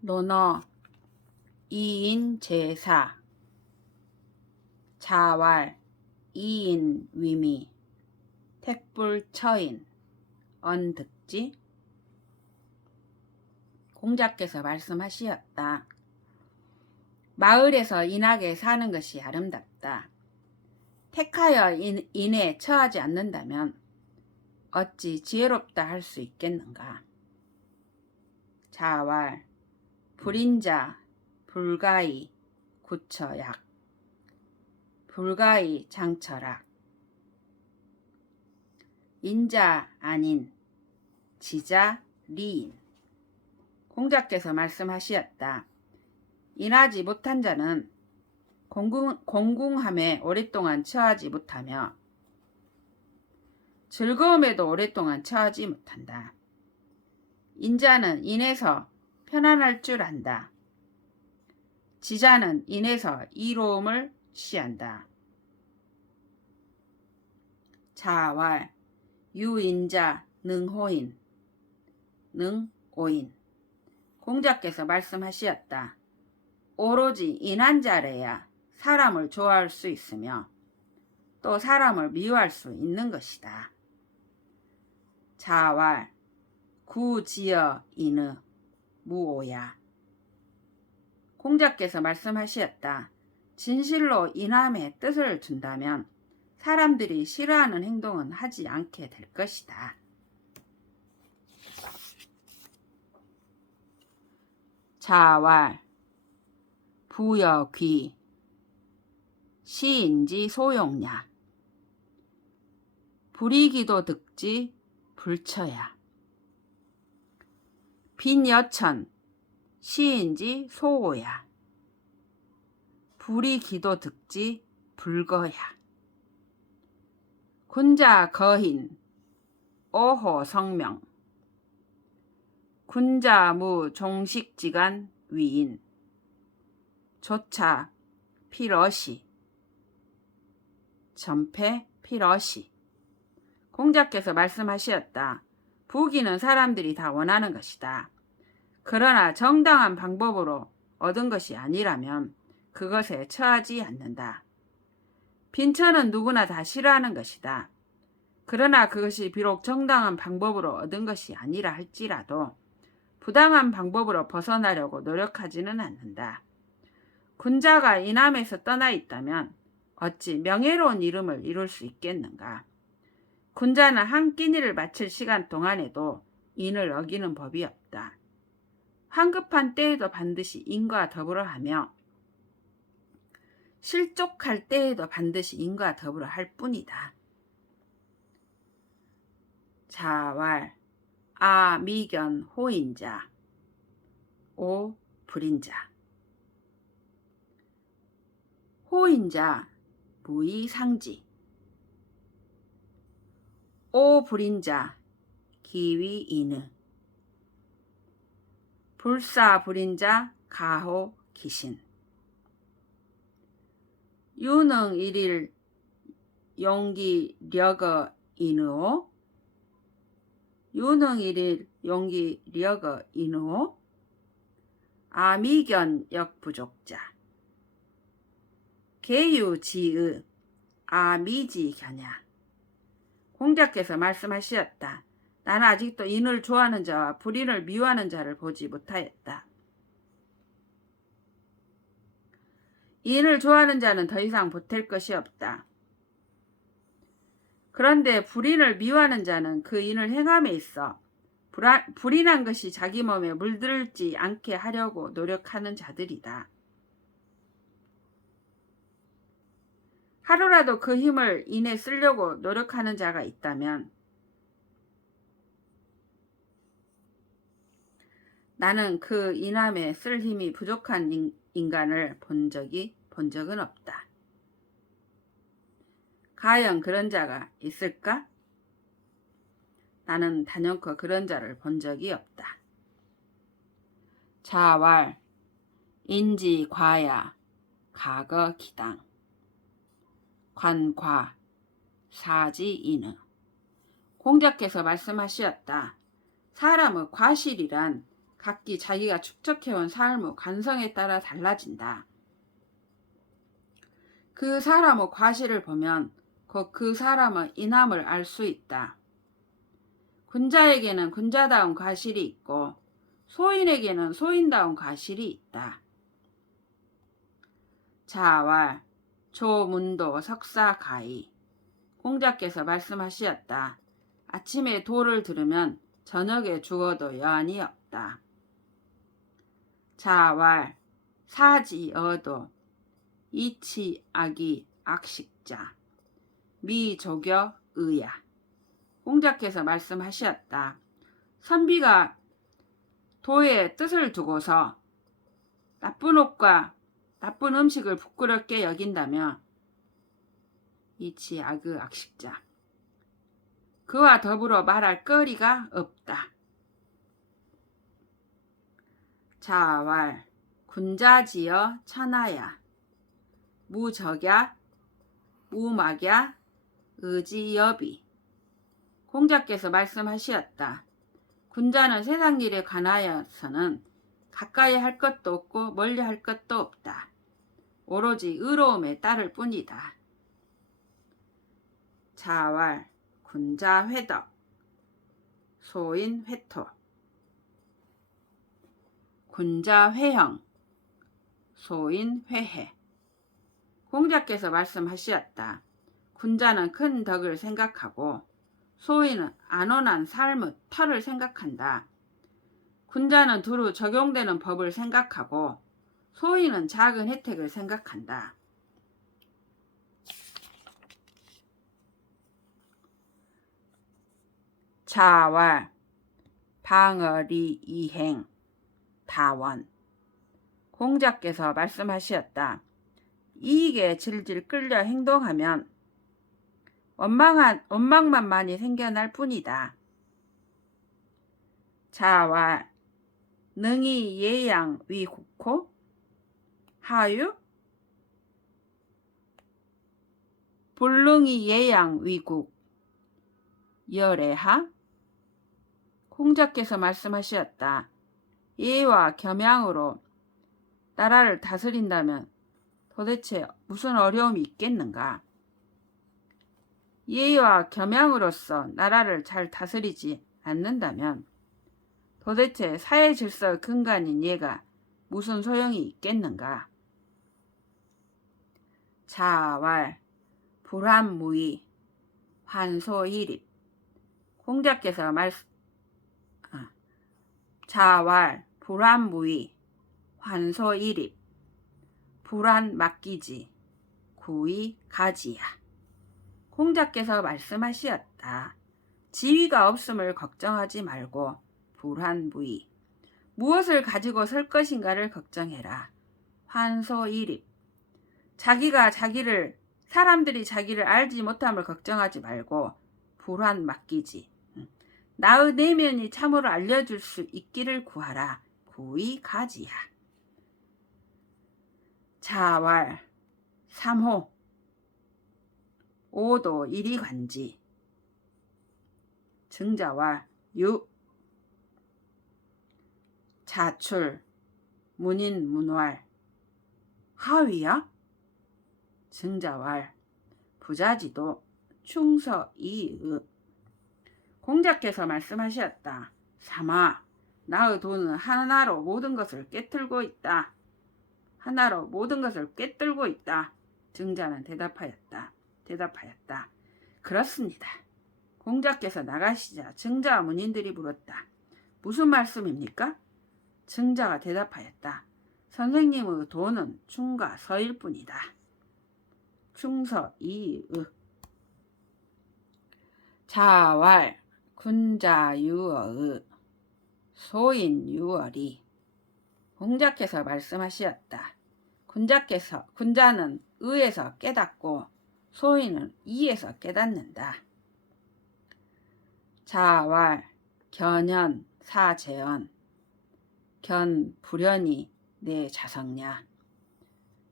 논어 이인 제사 자왈 이인 위미 택불 처인 언득지. 공자께서 말씀하시었다. 마을에서 인하게 사는 것이 아름답다. 택하여 인에 처하지 않는다면 어찌 지혜롭다 할 수 있겠는가. 자왈 불인자 불가이 구처약 불가이 장처락. 인자 아닌 지자 리인. 공자께서 말씀하시었다. 인하지 못한 자는 공궁함에 오랫동안 처하지 못하며 즐거움에도 오랫동안 처하지 못한다. 인자는 인에서 편안할 줄 안다. 지자는 인에서 이로움을 취한다. 자왈 유인자 능호인 능오인. 공자께서 말씀하시었다. 오로지 인한 자래야 사람을 좋아할 수 있으며 또 사람을 미워할 수 있는 것이다. 자왈 구지어 인의 무오야. 공자께서 말씀하시었다. 진실로 인함에 뜻을 둔다면 사람들이 싫어하는 행동은 하지 않게 될 것이다. 자왈 부여귀 시인지 소용냐 불이기도 득지 불처야. 빈여천 시인지 소오야 불이기도 득지 불거야. 군자 거힌 오호 성명 군자무 종식지간 위인 조차 필어시 전패 필어시. 공자께서 말씀하시었다. 부귀는 사람들이 다 원하는 것이다. 그러나 정당한 방법으로 얻은 것이 아니라면 그것에 처하지 않는다. 빈처는 누구나 다 싫어하는 것이다. 그러나 그것이 비록 정당한 방법으로 얻은 것이 아니라 할지라도 부당한 방법으로 벗어나려고 노력하지는 않는다. 군자가 인함에서 떠나 있다면 어찌 명예로운 이름을 이룰 수 있겠는가. 군자는 한 끼니를 마칠 시간 동안에도 인을 어기는 법이 없다. 황급한 때에도 반드시 인과 더불어 하며 실족할 때에도 반드시 인과 더불어 할 뿐이다. 자왈 아미견 호인자 오 불인자. 호인자 무이상지 오 불인자 기위인의 불사 불인자 가호 기신. 유능 일일 용기 력어 인의오 유능 일일 용기 력어 인의오 아미견 역부족자 계유지의 아미지견야. 공자께서 말씀하시었다. 나는 아직도 인을 좋아하는 자와 불인을 미워하는 자를 보지 못하였다. 인을 좋아하는 자는 더 이상 보탤 것이 없다. 그런데 불인을 미워하는 자는 그 인을 행함에 있어 불인한 것이 자기 몸에 물들지 않게 하려고 노력하는 자들이다. 하루라도 그 힘을 인에 쓰려고 노력하는 자가 있다면 나는 그 인함에 쓸 힘이 부족한 인간을 본 적은 없다. 과연 그런 자가 있을까? 나는 단연코 그런 자를 본 적이 없다. 자왈 인지과야 가거기당 관과 사지인의. 공자께서 말씀하시었다. 사람의 과실이란 각기 자기가 축적해온 삶의 관성에 따라 달라진다. 그 사람의 과실을 보면 곧 그 사람의 인함을 알 수 있다. 군자에게는 군자다운 과실이 있고 소인에게는 소인다운 과실이 있다. 자왈 조문도 석사가히. 공자께서 말씀하시었다. 아침에 도를 들으면 저녁에 죽어도 여한이 없다. 자왈 사지어도 이치악이 악식자 미조겨 의야. 공자께서 말씀하셨다. 선비가 도에 뜻을 두고서 나쁜 옷과 나쁜 음식을 부끄럽게 여긴다면 이치악의 악식자. 그와 더불어 말할 거리가 없다. 자왈 군자지어 천하야 무적야 무막야 의지여비. 공자께서 말씀하시었다. 군자는 세상 일에 관하여서는 가까이 할 것도 없고 멀리 할 것도 없다. 오로지 의로움에 따를 뿐이다. 자왈 군자 회덕 소인 회토 군자 회형 소인 회해. 공자께서 말씀하시었다. 군자는 큰 덕을 생각하고 소인은 안온한 삶의 터를 생각한다. 군자는 두루 적용되는 법을 생각하고 소인은 작은 혜택을 생각한다. 자왈 방어리 이행 다원. 공자께서 말씀하셨다. 이익에 질질 끌려 행동하면 원망만 많이 생겨날 뿐이다. 자왈 능히 예양 위국호 하유 불능히 예양 위국 열애하. 공자께서 말씀하셨다. 예와 겸양으로 나라를 다스린다면 도대체 무슨 어려움이 있겠는가? 예와 겸양으로서 나라를 잘 다스리지 않는다면 도대체 사회 질서의 근간인 예가 무슨 소용이 있겠는가? 자왈 불환무의 환소일입. 공자께서 자왈 불환무의 환소일입 불안 맡기지 구의 가지야. 공자께서 말씀하시었다. 지위가 없음을 걱정하지 말고 불환무의 무엇을 가지고 설 것인가를 걱정해라. 환소일입 사람들이 자기를 알지 못함을 걱정하지 말고 불환 맡기지 나의 내면이 참으로 알려줄 수 있기를 구하라. 구의 가지야. 자왈 삼호 오도 이리관지 증자왈 유 자출 문인문활 하위야. 증자왈 부자지도 충서이의. 공자께서 말씀하셨다. 삼아 나의 돈은 하나로 모든 것을 꿰뚫고 있다. 하나로 모든 것을 꿰뚫고 있다. 증자는 대답하였다. 그렇습니다. 공자께서 나가시자 증자와 문인들이 물었다. 무슨 말씀입니까? 증자가 대답하였다. 선생님의 돈은 충과 서일 뿐이다. 충서이의. 자왈 군자유어의 소인유어리. 공자께서 말씀하시었다. 군자는 의에서 깨닫고 소인은 이에서 깨닫는다. 자왈 견현 사재언 견 불현이 내 자성냐.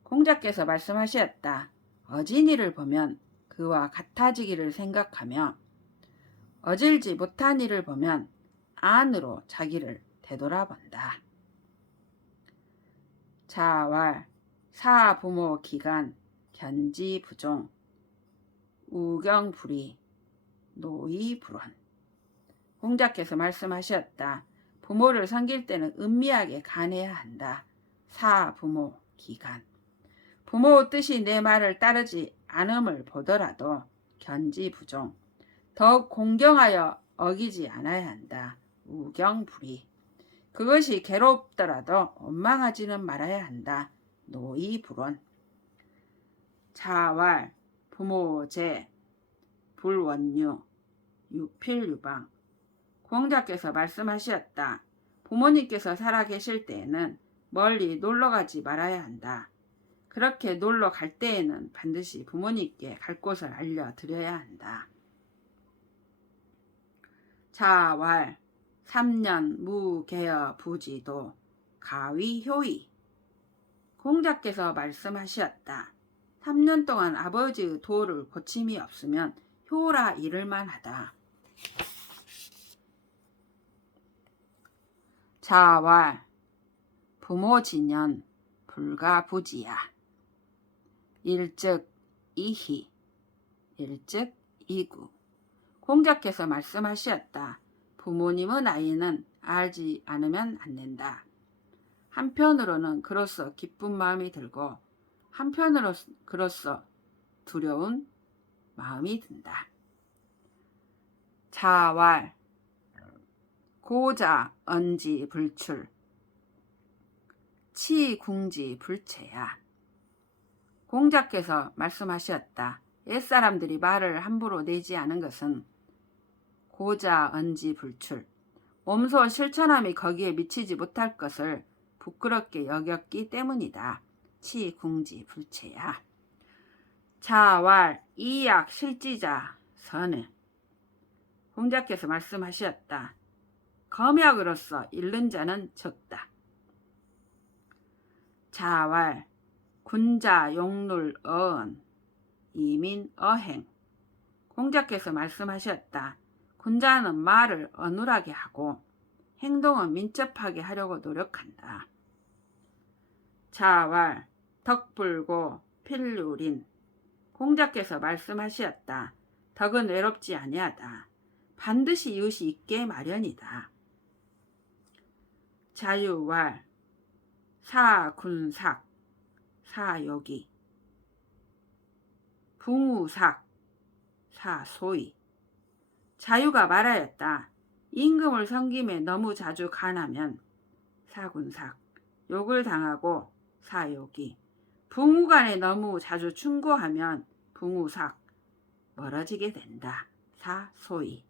공자께서 말씀하셨다. 어진이를 보면 그와 같아지기를 생각하며 어질지 못한 이를 보면 안으로 자기를 되돌아본다. 자왈 사부모 기간 견지부종 우경불이 노이불원. 공자께서 말씀하셨다. 부모를 섬길 때는 은밀하게 간해야 한다. 사부모 기간. 부모 뜻이 내 말을 따르지 않음을 보더라도 견지부종. 더욱 공경하여 어기지 않아야 한다. 우경불이. 그것이 괴롭더라도 원망하지는 말아야 한다. 노이불원. 자왈 부모제 불원유 유필유방. 공자께서 말씀하셨다. 부모님께서 살아계실 때에는 멀리 놀러가지 말아야 한다. 그렇게 놀러 갈 때에는 반드시 부모님께 갈 곳을 알려드려야 한다. 자왈 3년 무개여 부지도 가위효이. 공자께서 말씀하셨다. 3년 동안 아버지의 도를 고침이 없으면 효라 이를만 하다. 자왈 부모진연 불가부지야. 일즉 이희 일즉 이구. 공자께서 말씀하셨다. 부모님의 나이는 알지 않으면 안 된다. 한편으로는 그로써 기쁜 마음이 들고 한편으로 그로써 두려운 마음이 든다. 자왈 고자 언지 불출 치궁지 불체야. 공자께서 말씀하셨다. 옛사람들이 말을 함부로 내지 않은 것은 고자 언지 불출 몸소 실천함이 거기에 미치지 못할 것을 부끄럽게 여겼기 때문이다. 치궁지 불체야. 자왈 이약 실지자 선을. 공자께서 말씀하셨다. 검약으로서 잃는 자는 적다. 자왈 군자 용룰 어언 이민 어행. 공자께서 말씀하셨다. 군자는 말을 어눌하게 하고 행동은 민첩하게 하려고 노력한다. 자왈 덕불고 필유린. 공자께서 말씀하셨다. 덕은 외롭지 아니하다. 반드시 이웃이 있게 마련이다. 자유왈 사군삭 사요기 붕우삭 사소이. 자유가 말하였다. 임금을 섬김에 너무 자주 간하면 사군삭 욕을 당하고 사요기. 붕우간에 너무 자주 충고하면 붕우삭 멀어지게 된다. 사소이.